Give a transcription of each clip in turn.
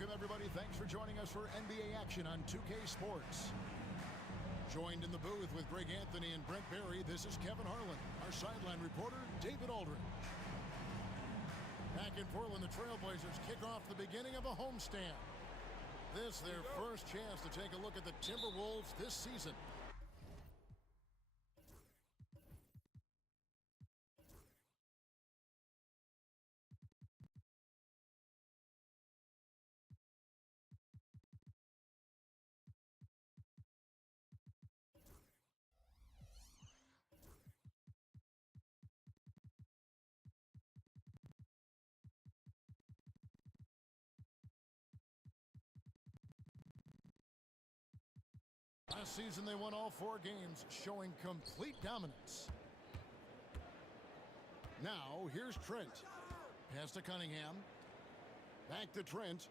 Welcome, everybody. Thanks for joining us for NBA action on 2K Sports. Joined in the booth with Greg Anthony and Brent Barry, this is Kevin Harlan. Our sideline reporter, David Aldridge. Back in Portland, the Trailblazers kick off the beginning of a homestand. This their first chance to take a look at the Timberwolves this season. Last season, they won all 4 games, showing complete dominance. Now, here's Trent. Pass to Cunningham. Back to Trent.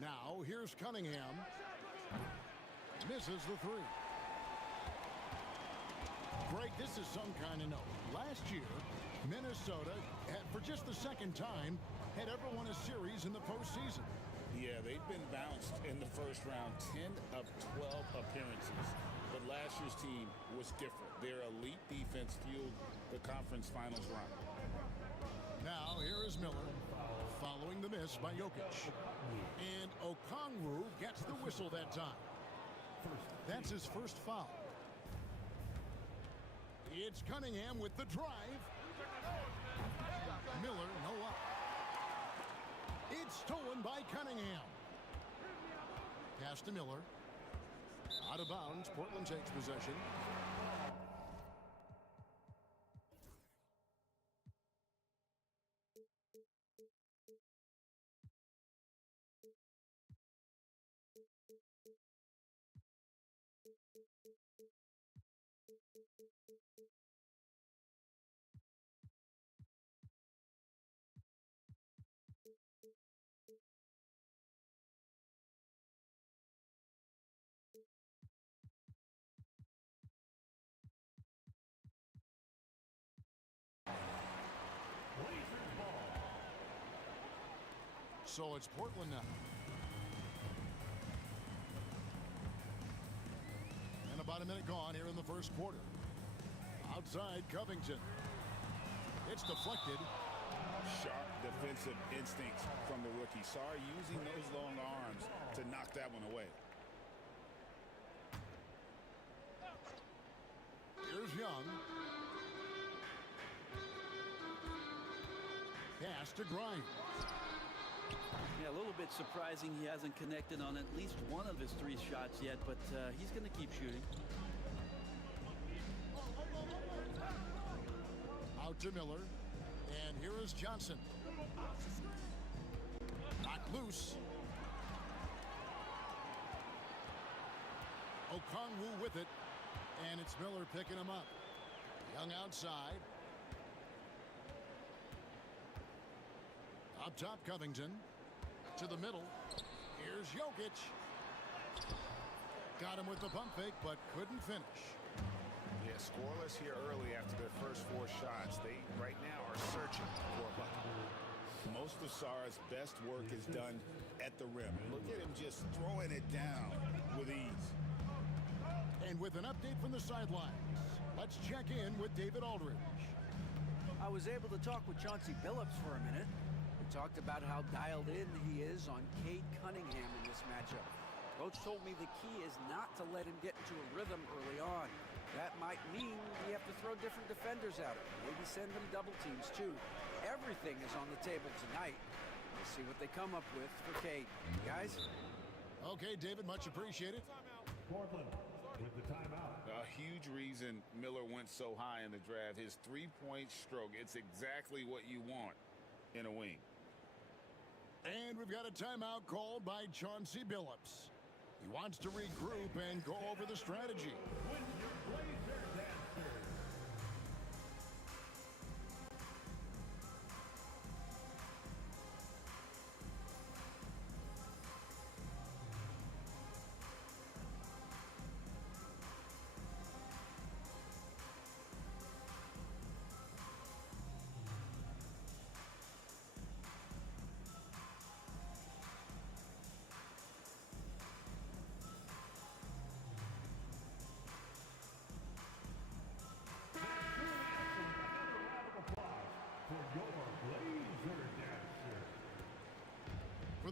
Now, here's Cunningham. Misses the 3. Greg, this is some kind of note. Last year, Minnesota, for just the second time, had ever won a series in the postseason. Yeah, they've been bounced in the first round, 10 of 12 appearances. But last year's team was different. Their elite defense fueled the conference finals run. Now, here is Miller, following the miss by Jokic. And Okongwu gets the whistle that time. That's his first foul. It's Cunningham with the drive. Miller, no up. It's stolen by Cunningham. Pass to Miller. Out of bounds, Portland takes possession. So it's Portland now. And about a minute gone here in the first quarter. Outside, Covington. It's deflected. Sharp defensive instincts from the rookie. Sorry, using those long arms to knock that one away. Here's Young. Pass to Grimes. Yeah, a little bit surprising he hasn't connected on at least one of his 3 shots yet, but he's going to keep shooting. Out to Miller. And here is Johnson. Knocked loose. Okongwu with it. And it's Miller picking him up. Young outside. Up top, Covington. To the middle. Here's Jokic. Got him with the pump fake, but couldn't finish. Yeah, scoreless here early after their first 4 shots. They, right now, are searching for a bucket. Most of Sarr's best work is done at the rim. Look at him just throwing it down with ease. And with an update from the sidelines, let's check in with David Aldridge. I was able to talk with Chauncey Billups for a minute. We talked about how dialed in he is on Cade Cunningham in this matchup. Coach told me the key is not to let him get into a rhythm early on. That might mean we have to throw different defenders at him. Maybe send them double teams too. Everything is on the table tonight. We'll see what they come up with for Cade. Guys? Okay, David, much appreciated. Portland with the timeout. A huge reason Miller went so high in the draft. His 3-point stroke. It's exactly what you want in a wing. And we've got a timeout called by Chauncey Billups. He wants to regroup and go over the strategy.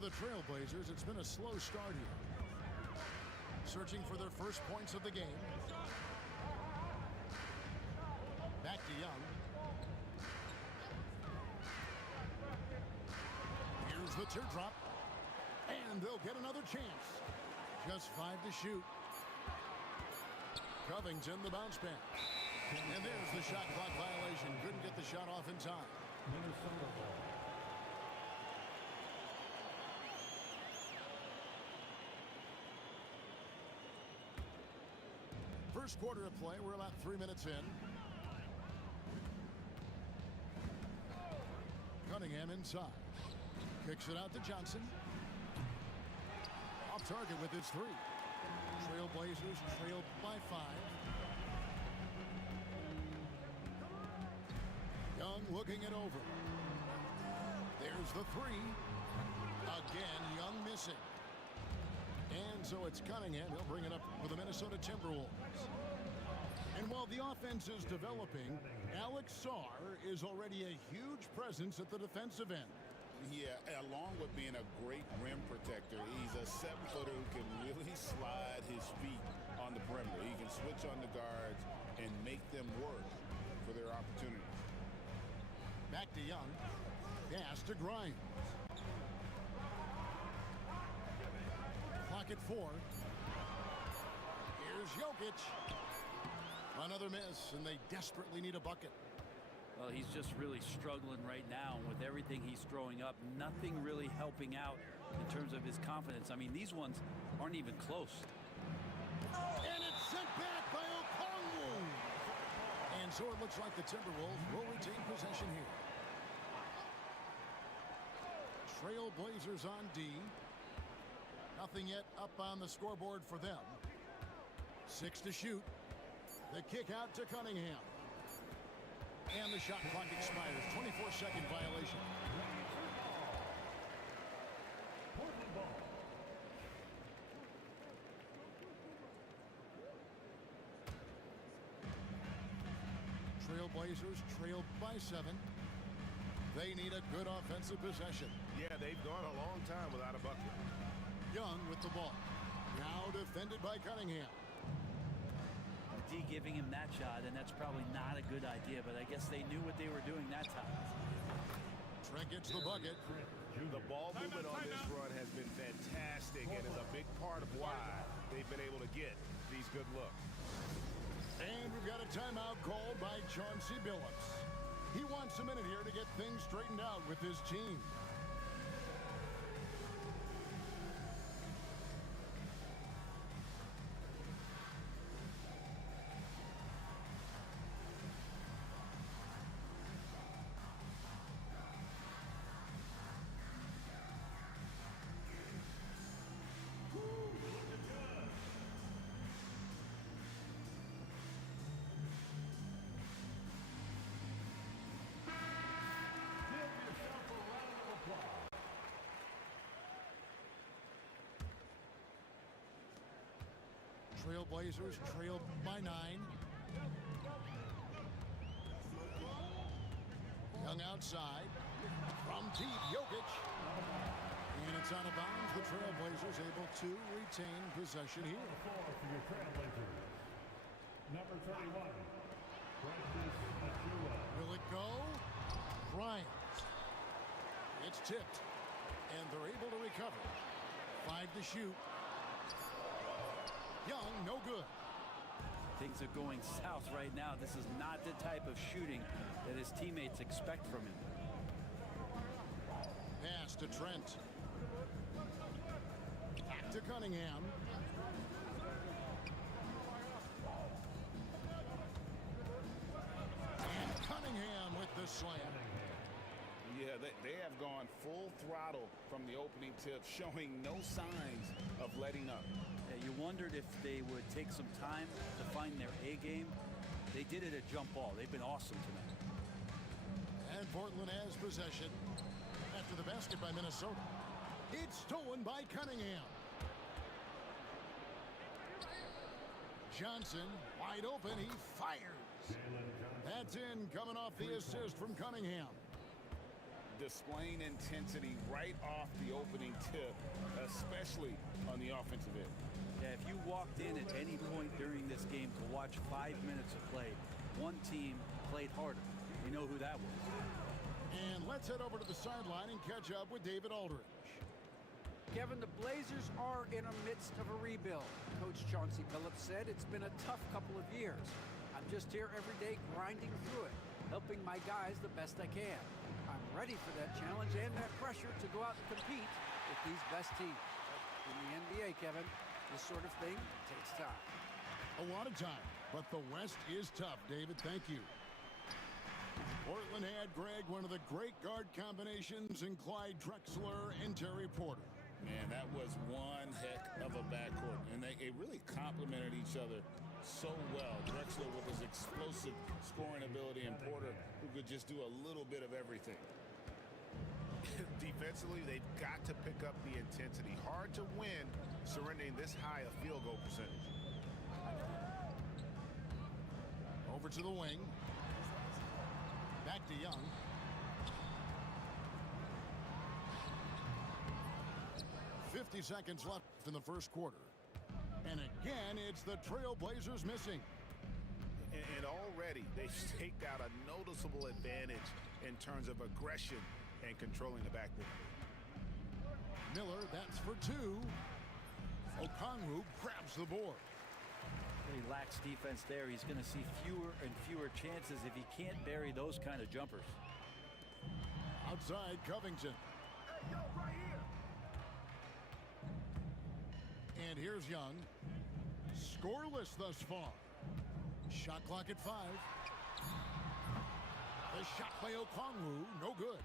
the Trailblazers, it's been a slow start here. Searching for their first points of the game. Back to Young. Here's the teardrop. And they'll get another chance. Just 5 to shoot. Covington, the bounce pass. And there's the shot clock violation. Couldn't get the shot off in time. Minnesota ball. First quarter of play. We're about 3 minutes in. Cunningham inside. Kicks it out to Johnson. Off target with his 3. Trailblazers trailed by 5. Young looking it over. There's the 3. Again, Young missing. And so it's Cunningham. He'll bring it up for the Minnesota Timberwolves. And while the offense is developing, Alex Sarr is already a huge presence at the defensive end. Yeah, along with being a great rim protector, he's a 7-footer who can really slide his feet on the perimeter. He can switch on the guards and make them work for their opportunities. Back to Young. Pass to Grimes. Clock at 4. Here's Jokic. Another miss, and they desperately need a bucket. Well, he's just really struggling right now with everything he's throwing up. Nothing really helping out in terms of his confidence. I mean, these ones aren't even close. And it's sent back by Okongwu. And so it looks like the Timberwolves will retain possession here. Trailblazers on D. Nothing yet up on the scoreboard for them. 6 to shoot. The kick out to Cunningham. And the shot clock expires. 24-second violation. Portland ball. Trailblazers trail by 7. They need a good offensive possession. Yeah, they've gone a long time without a bucket. Young with the ball. Now defended by Cunningham. D giving him that shot, and that's probably not a good idea, but I guess they knew what they were doing that time. Trent gets the bucket. The ball movement on this run has been fantastic and is a big part of why they've been able to get these good looks. And we've got a timeout called by Chauncey Billups. He wants a minute here to get things straightened out with his team. Trailblazers trail by 9. Young outside. From deep, Jokic. And it's out of bounds. The Trailblazers able to retain possession here. For your Trailblazers. Number 31. Will it go? Bryant. It's tipped. And they're able to recover. 5 to shoot. Young, no good. Things are going south right now. This is not the type of shooting that his teammates expect from him. Pass to Trent. Back to Cunningham. And Cunningham with the slam. Yeah, they have gone full throttle from the opening tip, showing no signs of letting up. You wondered if they would take some time to find their A game. They did it at jump ball. They've been awesome tonight. And Portland has possession after the basket by Minnesota. It's stolen by Cunningham. Johnson wide open. He fires. That's in, coming off the assist from Cunningham. displaying intensity right off the opening tip, especially on the offensive end. Yeah, if you walked in at any point during this game to watch 5 minutes of play, one team played harder. You know who that was. And let's head over to the sideline and catch up with David Aldridge. Kevin, the Blazers are in the midst of a rebuild. Coach Chauncey Billups said it's been a tough couple of years. I'm just here every day grinding through it, helping my guys the best I can. I'm ready for that challenge and that pressure to go out and compete with these best teams. In the NBA, Kevin, this sort of thing takes time. A lot of time, but the West is tough, David. Thank you. Portland had, Greg, one of the great guard combinations in Clyde Drexler and Terry Porter. Man, that was one heck of a backcourt, and they really complemented each other so well. Drexler with his explosive scoring ability, and Porter who could just do a little bit of everything. Defensively, they've got to pick up the intensity. Hard to win surrendering this high a field goal percentage. Over to the wing. Back to Young. .50 seconds left in the first quarter. And again, it's the Trailblazers missing. And already they've staked out a noticeable advantage in terms of aggression and controlling the backcourt. Miller, that's for two. Okongwu grabs the board. He lacks defense there. He's going to see fewer and fewer chances if he can't bury those kind of jumpers. Outside, Covington. And here's Young. Scoreless thus far. Shot clock at 5. The shot by Okongwu, no good.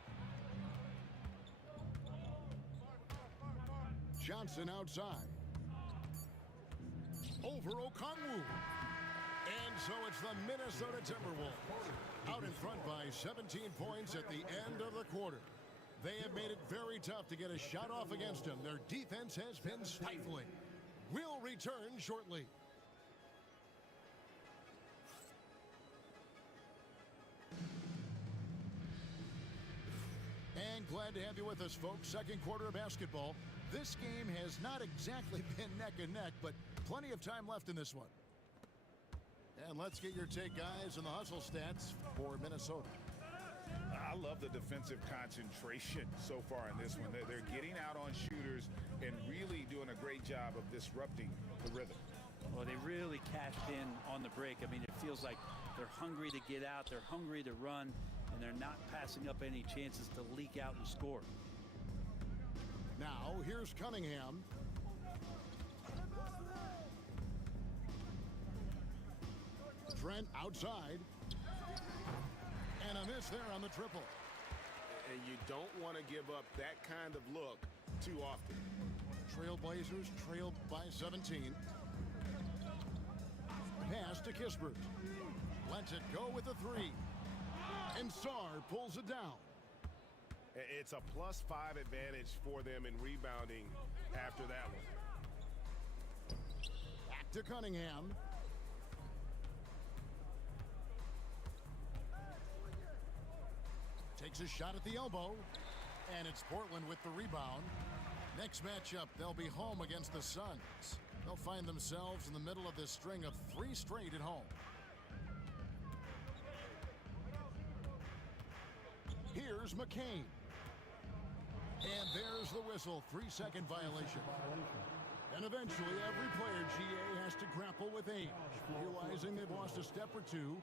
Johnson outside. Over Okongwu. And so it's the Minnesota Timberwolves out in front by 17 points at the end of the quarter. They have made it very tough to get a shot off against them. Their defense has been stifling. We'll return shortly. And glad to have you with us, folks. Second quarter of basketball. This game has not exactly been neck and neck, but plenty of time left in this one. And let's get your take, guys, on the hustle stats for Minnesota. I love the defensive concentration so far in this one. They're getting out on shooters and really doing a great job of disrupting the rhythm. Well, they really cashed in on the break. I mean, it feels like they're hungry to get out, they're hungry to run, and they're not passing up any chances to leak out and score. Now, here's Cunningham. Trent outside. And a miss there on the triple. And you don't want to give up that kind of look too often. Trailblazers trailed by 17. Pass to Kispert. Lets it go with the 3. And Sarr pulls it down. It's a +5 advantage for them in rebounding after that one. Back to Cunningham. Takes a shot at the elbow. And it's Portland with the rebound. Next matchup, they'll be home against the Suns. They'll find themselves in the middle of this string of 3 straight at home. Here's McCain. And there's the whistle. 3-second violation. And eventually, every player, GA, has to grapple with age, realizing they've lost a step or two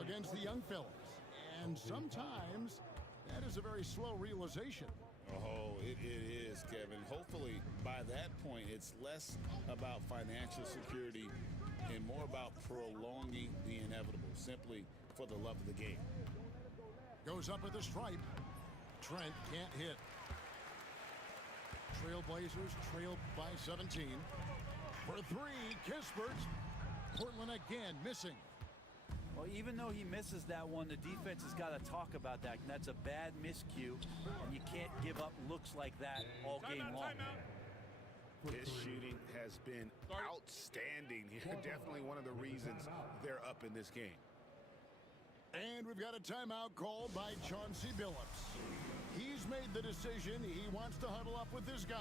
against the young fellas. And sometimes that is a very slow realization. Oh, it is, Kevin. Hopefully, by that point, it's less about financial security and more about prolonging the inevitable, simply for the love of the game. Goes up with a stripe. Trent can't hit. Trailblazers trailed by 17. For 3, Kispert. Portland again missing. Well, even though he misses that one, the defense has got to talk about that. And that's a bad miscue, and you can't give up looks like that all game long. His shooting has been outstanding. Definitely one of the reasons they're up in this game. And we've got a timeout called by Chauncey Billups. He's made the decision. He wants to huddle up with his guys.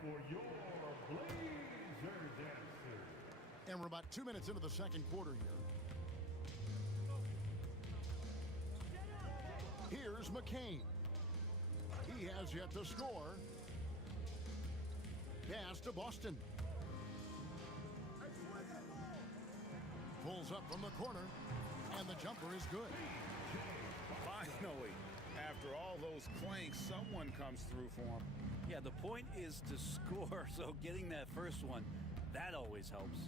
For your Blazer Dancers. And we're about 2 minutes into the second quarter here. Here's McCain. He has yet to score. Pass to Boston. Pulls up from the corner, and the jumper is good. Finally, after all those clanks, someone comes through for him. Yeah, the point is to score, so getting that first one, that always helps.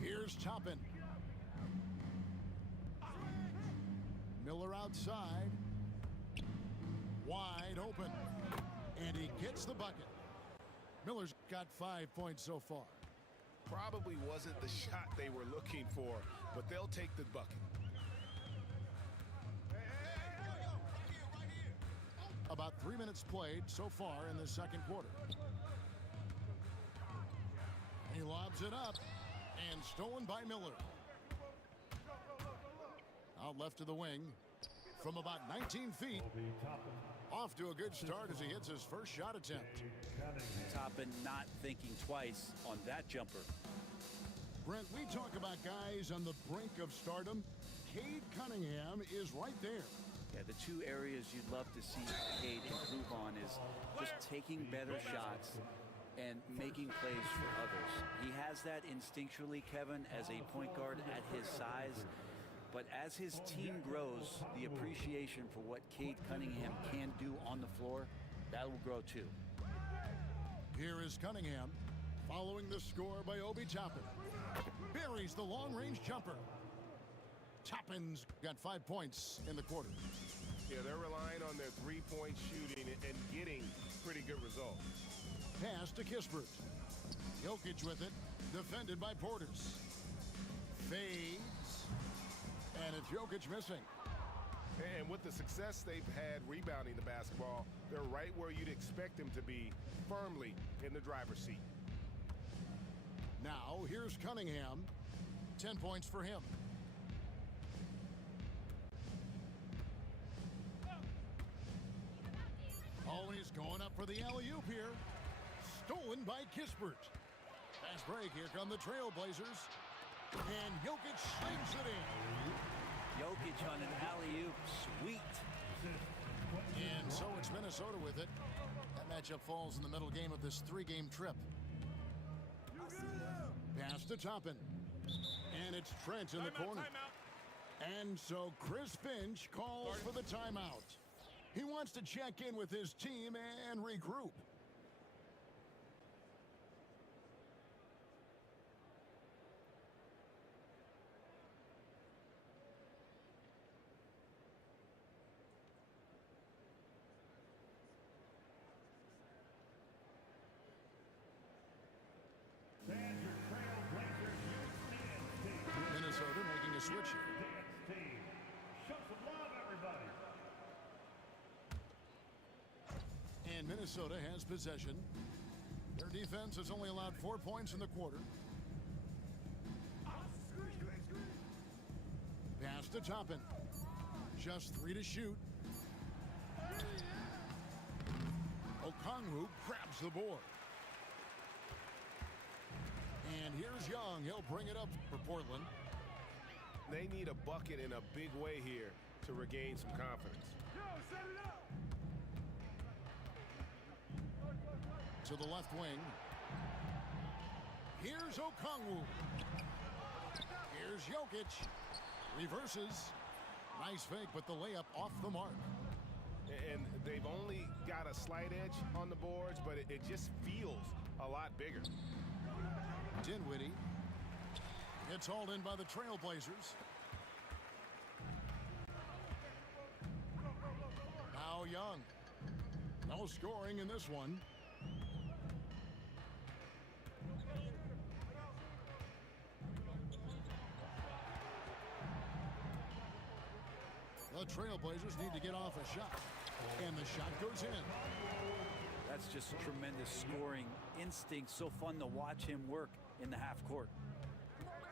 Here's Toppin. Miller outside. Wide open. And he gets the bucket. Miller's got 5 points so far. Probably wasn't the shot they were looking for, but they'll take the bucket. About 3 minutes played so far in the second quarter. He lobs it up and stolen by Miller. Out left to the wing from about 19 feet. Off to a good start as he hits his first shot attempt. Toppin not thinking twice on that jumper. Brent, we talk about guys on the brink of stardom. Cade Cunningham is right there. Yeah, the two areas you'd love to see Cade improve on is just taking better shots and making plays for others. He has that instinctually, Kevin, as a point guard at his size. But as his team grows, the appreciation for what Cade Cunningham can do on the floor, that will grow too. Here is Cunningham, following the score by Obi Toppin. Buries the long-range jumper. Toppin's got 5 points in the quarter. Yeah, they're relying on their three-point shooting and getting pretty good results. Pass to Kispert. Jokic with it, defended by Portis. Fades. And it's Jokic missing. And with the success they've had rebounding the basketball, they're right where you'd expect them to be, firmly in the driver's seat. Now, here's Cunningham. 10 points for him. Oh, and he's going up for the alley-oop here. Stolen by Kispert. Fast break. Here come the Trailblazers. And Jokic slings it in. Jokic on an alley-oop, sweet. And so it's Minnesota with it. That matchup falls in the middle game of this three-game trip. Pass to Toppin. And it's Trent in the corner. And so Chris Finch calls for the timeout. He wants to check in with his team and regroup. Minnesota making a switch here. Show some love, everybody. And Minnesota has possession. Their defense has only allowed 4 points in the quarter. Pass to Toppin. Just 3 to shoot. Okongwu grabs the board. And here's Young. He'll bring it up for Portland. They need a bucket in a big way here to regain some confidence. To the left wing. Here's Okongwu. Here's Jokic. Reverses. Nice fake, but the layup off the mark. And they've only got a slight edge on the boards, but it just feels a lot bigger. Dinwiddie. It's hauled in by the Trailblazers. Now Young. No scoring in this one. The Trailblazers need to get off a shot. And the shot goes in. That's just tremendous scoring instinct. So fun to watch him work in the half court.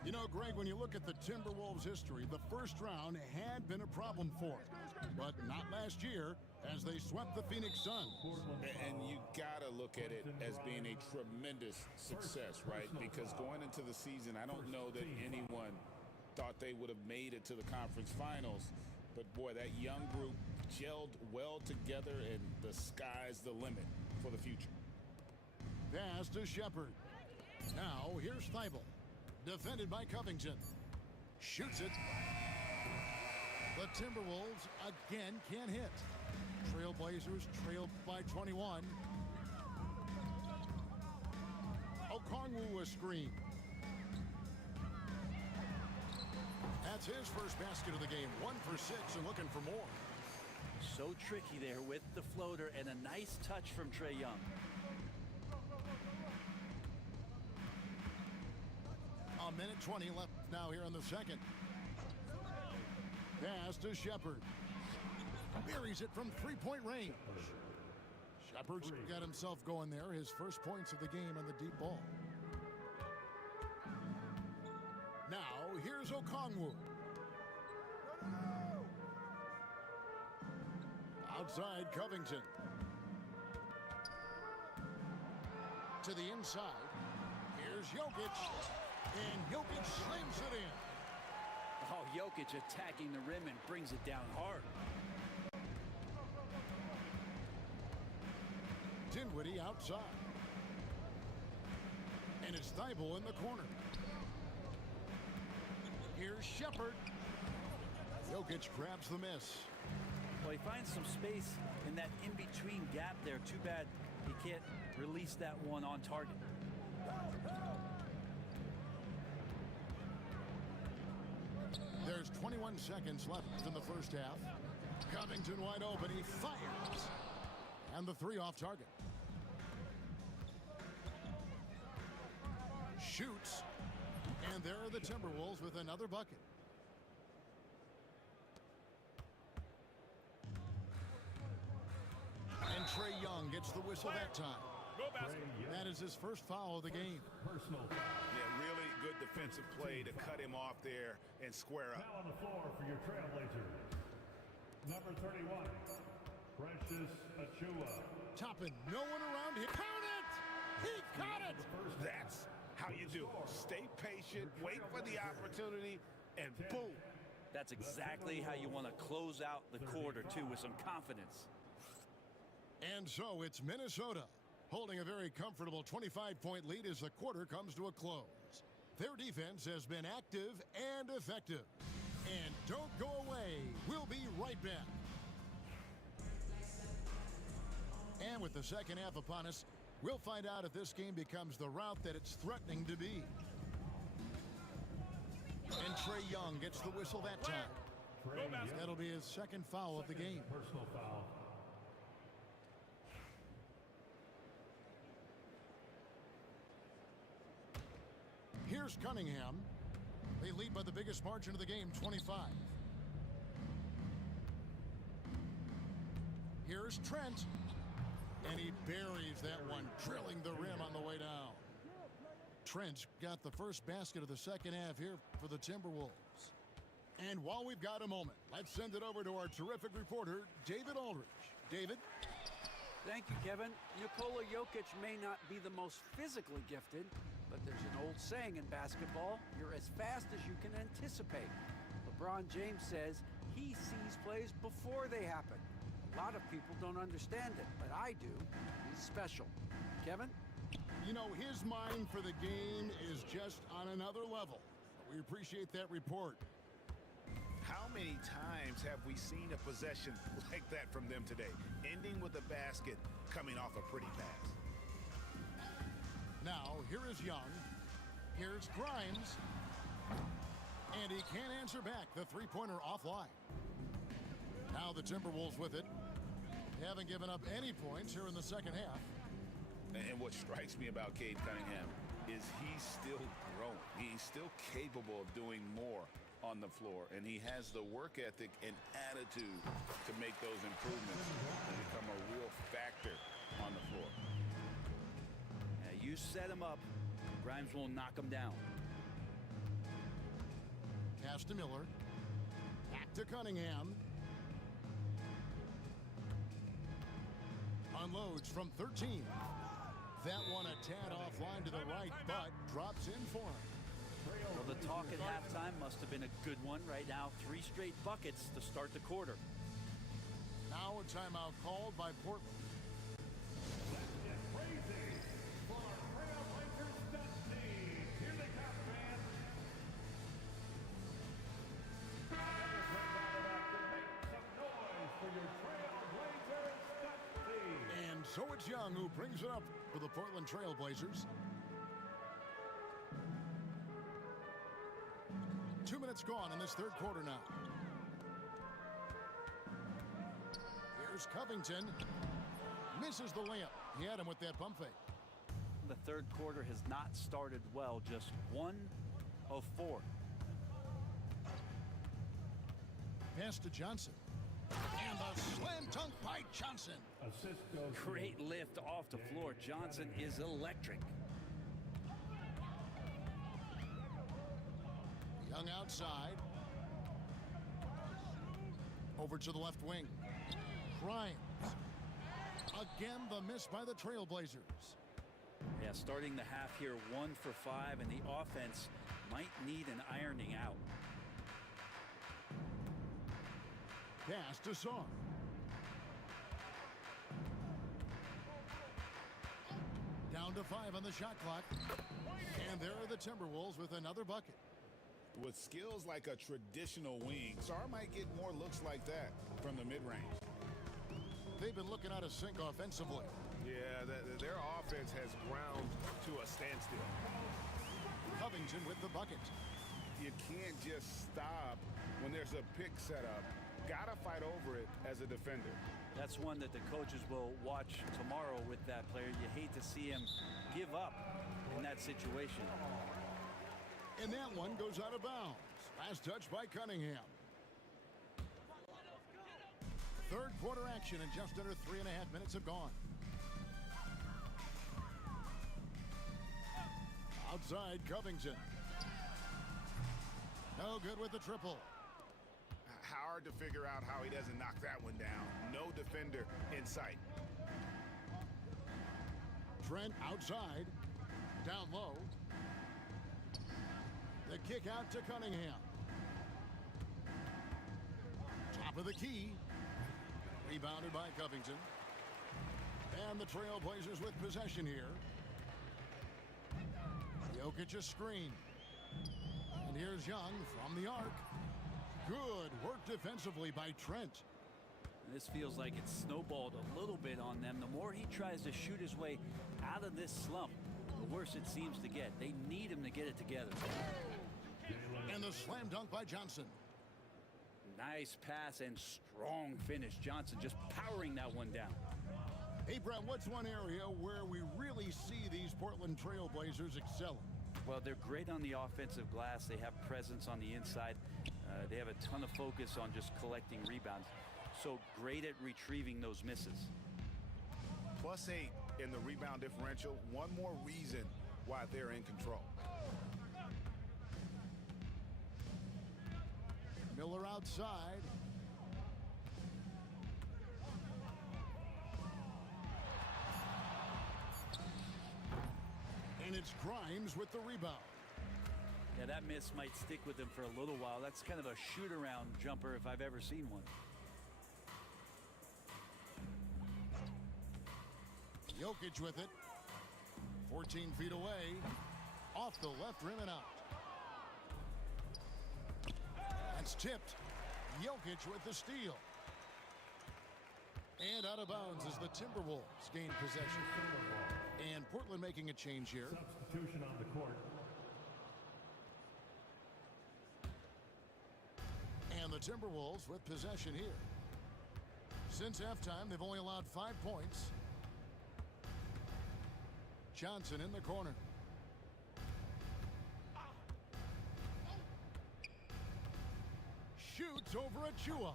You know, Greg, when you look at the Timberwolves' history, the first round had been a problem for them. But not last year, as they swept the Phoenix Suns. And you got to look at it as being a tremendous success, right? Because going into the season, I don't know that anyone thought they would have made it to the conference finals. But, boy, that young group gelled well together, and the sky's the limit for the future. Pass to Shepard. Now, here's Thibault. Defended by Covington. Shoots it. The Timberwolves again can't hit. Trailblazers trail by 21. Okongwu a screen. That's his first basket of the game. 1 for 6 and looking for more. So tricky there with the floater, and a nice touch from Trae Young. A minute 20 left now here in the second. Pass to Shepard. Buries it from three-point range. Shepard's got himself going there. His first points of the game on the deep ball. Now, here's Okongwu. Outside Covington. To the inside. Here's Jokic. And Jokic slams it in. Oh, Jokic attacking the rim and brings it down hard. Dinwiddie outside. And it's Thibault in the corner. Here's Shepard. Jokic grabs the miss. Well, he finds some space in that in-between gap there. Too bad he can't release that one on target. There's 21 seconds left in the first half. Covington wide open. He fires. And the three off target. Shoots. And there are the Timberwolves with another bucket. And Trae Young gets the whistle that time. That is his first foul of the game. Personal foul. Yeah, really good defensive play to cut him off there and square up. Now on the floor for your Trailblazers. Number 31, Precious Achua. Toppin, no one around him. Count it! He caught it! That's how you do it. Stay patient, wait for the opportunity, and boom. That's exactly how you want to close out the quarter, too, with some confidence. And so it's Minnesota holding a very comfortable 25-point lead as the quarter comes to a close. Their defense has been active and effective. And don't go away. We'll be right back. And with the second half upon us, we'll find out if this game becomes the route that it's threatening to be. And Trae Young gets the whistle that time. That'll be his second foul of the game. Personal foul. Here's Cunningham. They lead by the biggest margin of the game, 25. Here's Trent. And he buries that one, drilling the rim on the way down. Trent's got the first basket of the second half here for the Timberwolves. And while we've got a moment, let's send it over to our terrific reporter, David Aldridge. David? Thank you, Kevin. Nikola Jokic may not be the most physically gifted, but there's an old saying in basketball, you're as fast as you can anticipate. LeBron James says he sees plays before they happen. A lot of people don't understand it, but I do. He's special. Kevin? You know, his mind for the game is just on another level. We appreciate that report. How many times have we seen a possession like that from them today, ending with a basket coming off a pretty pass? Now, here is Young. Here's Grimes. And he can't answer back. The three-pointer offline. Now the Timberwolves with it. They haven't given up any points here in the second half. And what strikes me about Cade Cunningham is he's still growing. He's still capable of doing more on the floor, and he has the work ethic and attitude to make those improvements and become a real factor on the floor. Yeah, you set him up, Grimes will knock him down. Pass to Miller. Back to Cunningham. Unloads from 13. That one a tad offline to the right, but drops in for him. Well, the talk at halftime must have been a good one. Right now, 3 straight buckets to start the quarter. Now a timeout called by Portland. Let's get crazy for Trailblazers stunt team. Here they come, fans. Never play down about to make some noise for your Trailblazers stunt team. And so it's Young who brings it up for the Portland Trailblazers. 2 minutes gone in this third quarter now. Here's Covington. Misses the layup. He had him with that pump fake. The third quarter has not started well, just 1 of 4. Pass to Johnson. And a slam dunk by Johnson. Assist goes to Great lift off the floor. Johnson is electric. Young outside. Over to the left wing. Grimes. Again, the miss by the Trailblazers. Yeah, starting the half here 1 for 5, and the offense might need an ironing out. Pass to Song. Down to 5 on the shot clock. And there are the Timberwolves with another bucket. With skills like a traditional wing, Sar might get more looks like that from the mid-range. They've been looking out of sync offensively. Yeah, their offense has ground to a standstill. Covington with the bucket. You can't just stop when there's a pick set up. Gotta fight over it as a defender. That's one that the coaches will watch tomorrow with that player. You hate to see him give up in that situation. And that one goes out of bounds. Last touch by Cunningham. Third quarter action, and just under 3.5 minutes have gone. Outside, Covington. No good with the triple. Hard to figure out how he doesn't knock that one down. No defender in sight. Trent outside. Down low. The kick out to Cunningham. Top of the key. Rebounded by Covington. And the Trailblazers with possession here. Jokic a screen. And here's Young from the arc. Good work defensively by Trent. This feels like it's snowballed a little bit on them. The more he tries to shoot his way out of this slump, the worse it seems to get. They need him to get it together. And the slam dunk by Johnson. Nice pass and strong finish. Johnson just powering that one down. Hey, Brett, what's one area where we really see these Portland Trailblazers excelling? Well, they're great on the offensive glass. They have presence on the inside. They have a ton of focus on just collecting rebounds. So great at retrieving those misses. +8 in the rebound differential. One more reason why they're in control. Miller outside. And it's Grimes with the rebound. Yeah, that miss might stick with him for a little while. That's kind of a shoot-around jumper if I've ever seen one. Jokic with it. 14 feet away. Off the left rim and out. That's tipped. Jokic with the steal. And out of bounds as the Timberwolves gain possession. And Portland making a change here. substitution on the court. And the Timberwolves with possession here. Since halftime, they've only allowed 5 points. Johnson in the corner. shoots over Achua.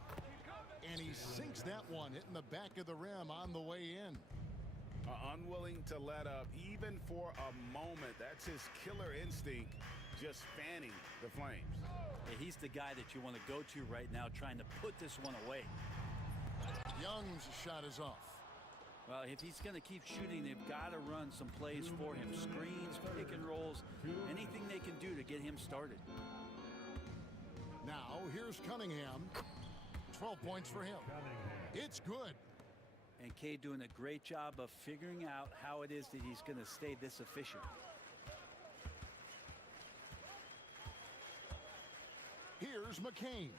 And he sinks that one, hitting the back of the rim on the way in. Unwilling to let up, even for a moment. That's his killer instinct, just fanning the flames. Yeah, he's the guy that you want to go to right now, trying to put this one away. Young's shot is off. Well, if he's going to keep shooting, they've got to run some plays for him. Screens, pick and rolls, anything they can do to get him started. Now, here's Cunningham. 12 points for him. It's good. And Cade doing a great job of figuring out how it is that he's going to stay this efficient. Here's McCain.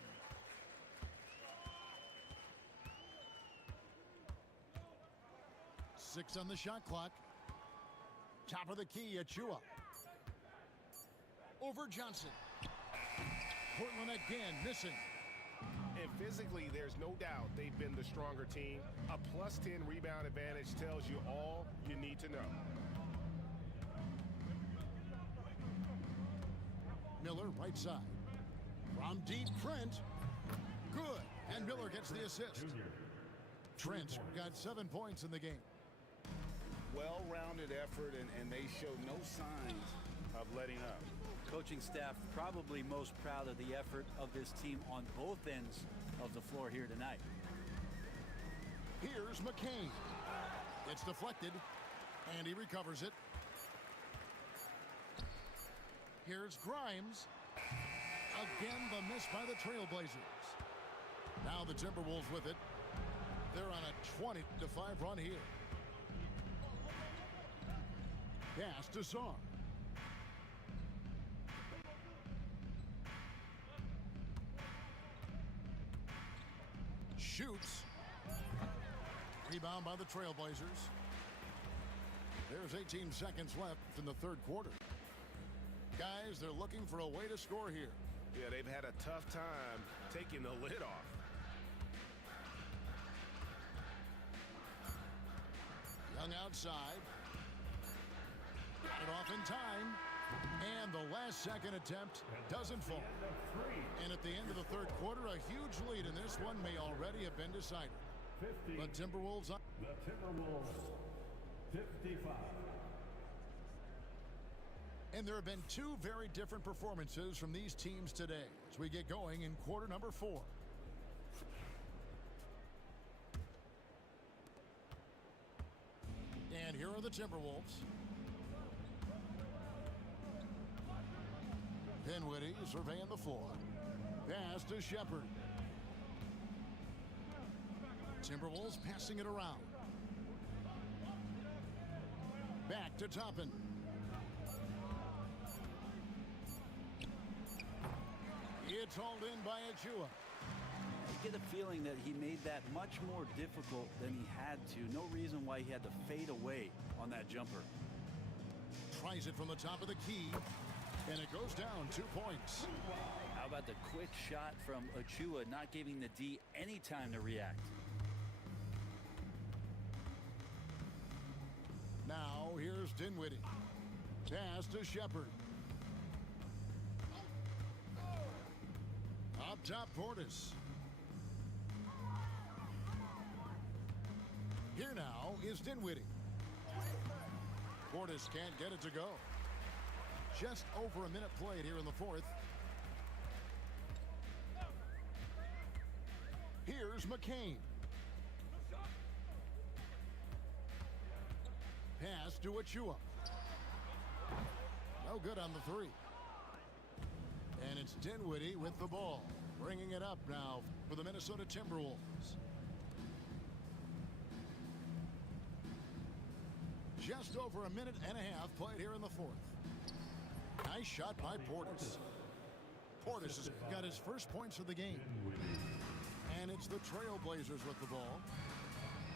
Six on the shot clock. Top of the key, Achua. Over Johnson. Portland again missing. And physically, there's no doubt they've been the stronger team. A +10 rebound advantage tells you all you need to know. Miller, right side. From deep, Trent. Good. And Miller gets the assist. Trent got 7 points in the game. Well-rounded effort, and they show no signs of letting up. Coaching staff probably most proud of the effort of this team on both ends of the floor here tonight. Here's McCain. It's deflected, and he recovers it. Here's Grimes. Again, the miss by the Trailblazers. Now the Timberwolves with it. They're on a 20-5 run here. Pass to Sarr. Shoots. Rebound by the Trailblazers. There's 18 seconds left in the third quarter. Guys, they're looking for a way to score here. Yeah, they've had a tough time taking the lid off. Young outside. Got it off in time. And the last second attempt doesn't fall. And at the end of the third quarter, a huge lead in this one may already have been decided. The Timberwolves 55. And there have been two very different performances from these teams today as we get going in quarter number 4. And here are the Timberwolves. Dinwiddie surveying the floor. Pass to Shepard. Timberwolves passing it around. Back to Toppin. It's hauled in by Achua. You get a feeling that he made that much more difficult than he had to. No reason why he had to fade away on that jumper. Tries it from the top of the key. And it goes down 2 points. How about the quick shot from Achua, not giving the D any time to react? Now here's Dinwiddie. Pass to Shepard. Up top, Portis. Here now is Dinwiddie. Portis can't get it to go. Just over a minute played here in the fourth. Here's McCain. Pass to Achua. No good on the three. And it's Dinwiddie with the ball. Bringing it up now for the Minnesota Timberwolves. Just over a minute and a half played here in the fourth. Nice shot by Portis. Portis has got his first points of the game. And it's the Trailblazers with the ball.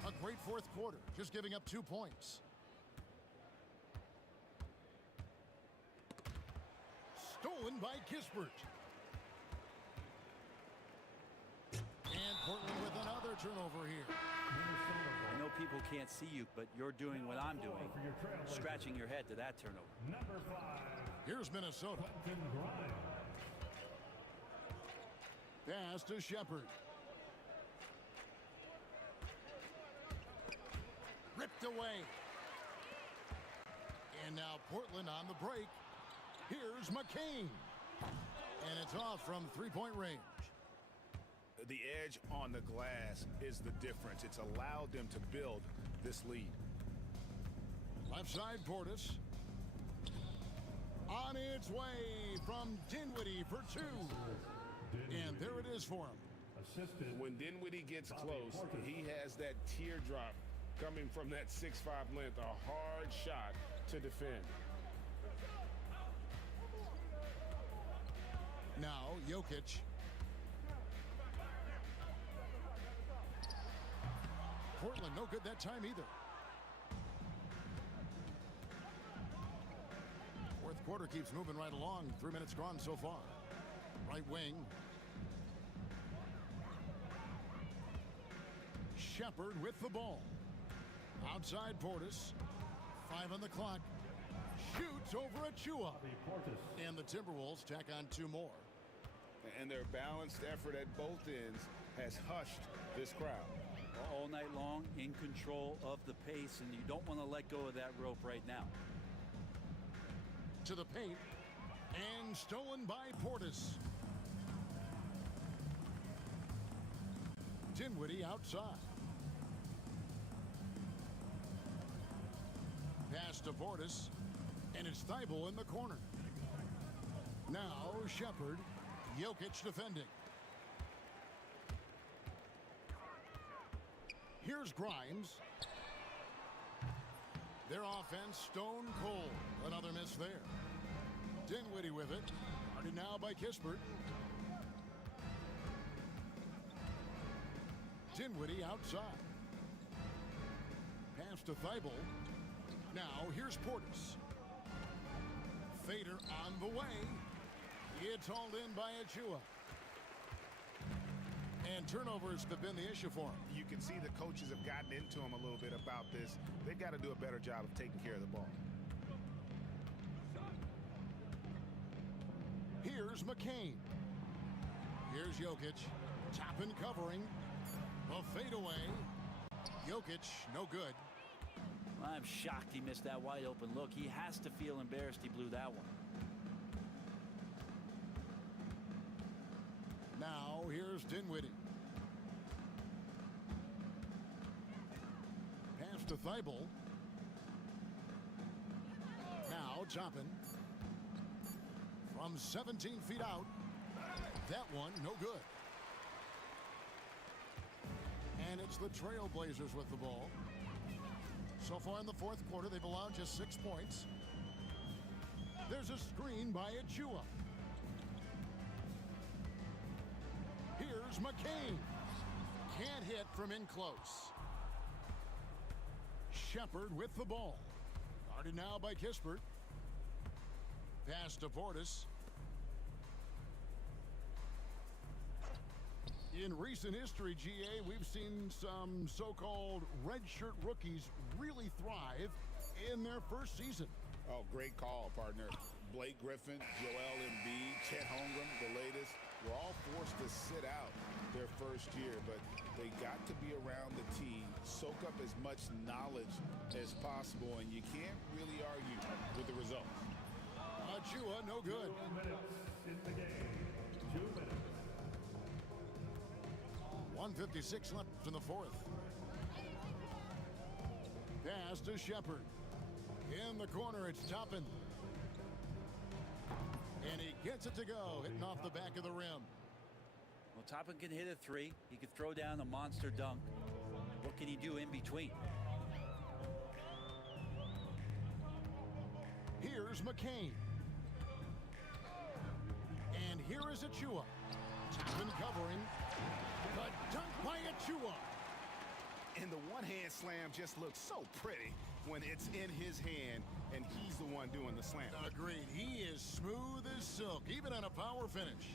A great fourth quarter, just giving up 2 points. Stolen by Kispert. And Portland with another turnover here. I know people can't see you, but you're doing what I'm doing. Scratching your head to that turnover. Number 5. Here's Minnesota. Pass to Shepard. Ripped away. And now Portland on the break. Here's McCain. And it's off from three-point range. The edge on the glass is the difference. It's allowed them to build this lead. Left side Portis. On its way from Dinwiddie for two. And there it is for him. When Dinwiddie gets close, he has that teardrop coming from that 6'5" length. A hard shot to defend. Now Jokic. Portland no good that time either. Fourth quarter keeps moving right along. 3 minutes gone so far. Right wing. Shepard with the ball. Outside Portis. 5 on the clock. Shoots over Achua. And the Timberwolves tack on 2 more. And their balanced effort at both ends has hushed this crowd. All night long, in control of the pace, and you don't want to let go of that rope right now. To the paint. And stolen by Portis. Dinwiddie outside. Pass to Portis. And it's Thibault in the corner. Now Shepard. Jokic defending. Here's Grimes. Their offense stone cold. Another miss there. Dinwiddie with it. Guarded now by Kispert. Dinwiddie outside. Pass to Thibault. Now here's Portis. Fader on the way. It's hauled in by Achua. And turnovers have been the issue for him. You can see the coaches have gotten into him a little bit about this. They've got to do a better job of taking care of the ball. Here's McCain. Here's Jokic. Top and covering. A fadeaway. Jokic, no good. I'm shocked he missed that wide open look. He has to feel embarrassed he blew that one. Now here's Dinwiddie. Pass to Thibault. Now Toppin. From 17 feet out. That one no good. And it's the Trailblazers with the ball. So far in the fourth quarter, they've allowed just 6 points. There's a screen by Achua. Here's McCain. Can't hit from in close. Shepard with the ball. Guarded now by Kispert. Pass to Portis. In recent history, GA, we've seen some so-called redshirt rookies really thrive in their first season. Oh, great call, partner. Blake Griffin, Joel Embiid, Chet Holmgren, the latest, were all forced to sit out their first year, but they got to be around the team, soak up as much knowledge as possible, and you can't really argue with the results. Achua, no good. 2 minutes in the game. 2 minutes. 1:56 left in the fourth. Pass to Shepard. In the corner, it's Toppin. And he gets it to go, hitting off the back of the rim. Well, Toppin can hit a 3. He can throw down a monster dunk. What can he do in between? Here's McCain. And here is Achua. Toppin covering. The dunk by Achua. And the one-hand slam just looks so pretty when it's in his hand and he's the one doing the slam. Agreed. He is smooth as silk, even on a power finish.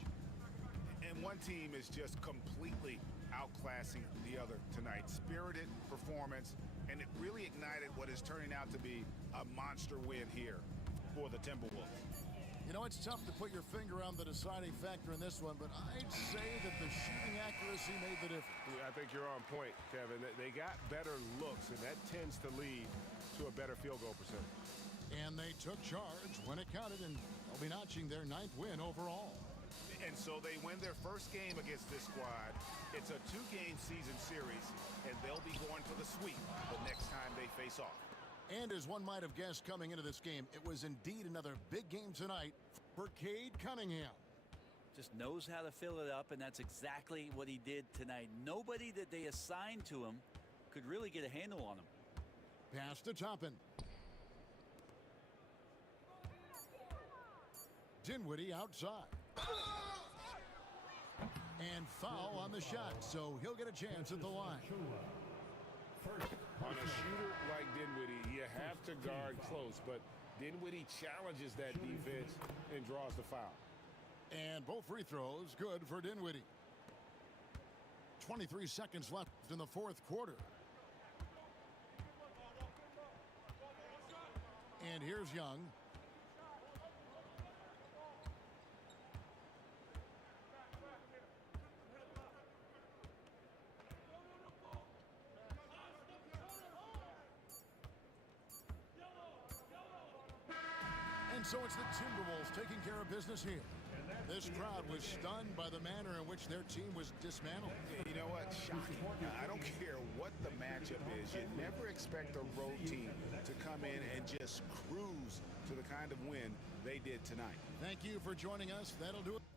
And one team is just completely outclassing the other tonight. Spirited performance, and it really ignited what is turning out to be a monster win here for the Timberwolves. You know, it's tough to put your finger on the deciding factor in this one, but I'd say that the accuracy made the difference. I think you're on point, Kevin. They got better looks, and that tends to lead to a better field goal percentage. And they took charge when it counted, and they'll be notching their 9th win overall. And so they win their first game against this squad. It's a 2-game season series, and they'll be going for the sweep the next time they face off. And as one might have guessed coming into this game, it was indeed another big game tonight for Cade Cunningham. Just knows how to fill it up, and that's exactly what he did tonight. Nobody that they assigned to him could really get a handle on him. Pass to Toppin. Dinwiddie outside. And foul on the shot, so he'll get a chance at the line. On a shooter like Dinwiddie, you have to guard close, but Dinwiddie challenges that defense and draws the foul. And both free throws good for Dinwiddie. 23 seconds left in the 4th quarter. And here's Young. And so it's the Timberwolves taking care of business here. This crowd was stunned by the manner in which their team was dismantled. You know what? Shocking. I don't care what the matchup is. You never expect a road team to come in and just cruise to the kind of win they did tonight. Thank you for joining us. That'll do it.